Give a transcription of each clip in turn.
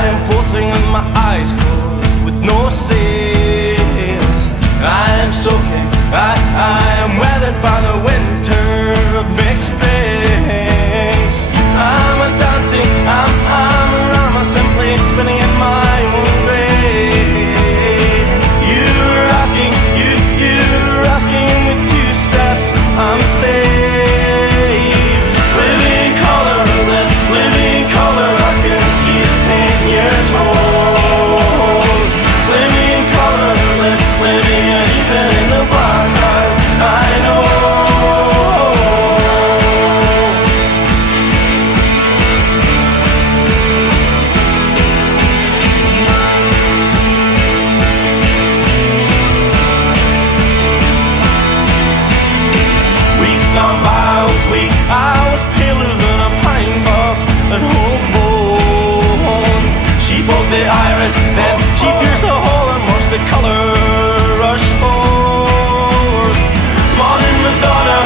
I'm floating with my eyes closed, with no sails. I'm soaking, I am weathered by the winter of mixed drinks. I'm a dancing, I'm around, I'm simply spinning in my own grave. You're asking, you're asking with two steps, I'm saved. Living color, living color, I can see the pain in your toes. Living color, living and even in the black I know. Weeks gone by, I was weak, I was paler than a pine box that holds bones. She poked the iris, then she pierced a hole and watched the color rush forth. Modern Madonna,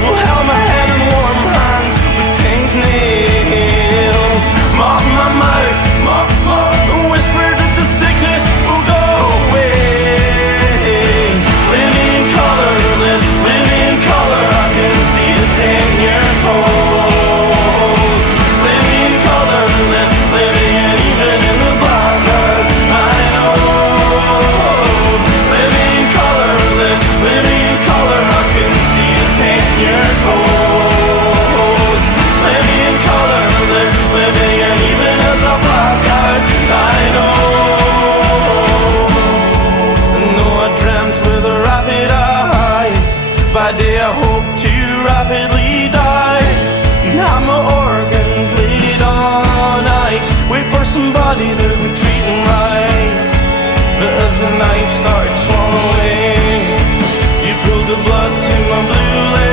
who held my head in warm hands with pink nails. Mop my mouth, whispered that the sickness will go away. Living color, living color, I can see the pain in your toes. Living color, living and even in the black I know. Living color, living color, I can see the pain in your toes. Living color, living and even as a black I know. No, I dreamt with a rapid eye. By day I hope to rapidly die. Now my organs laid on ice, wait for somebody that would treat them right. But as the night started swallowing, you pulled the blood to my blue lips.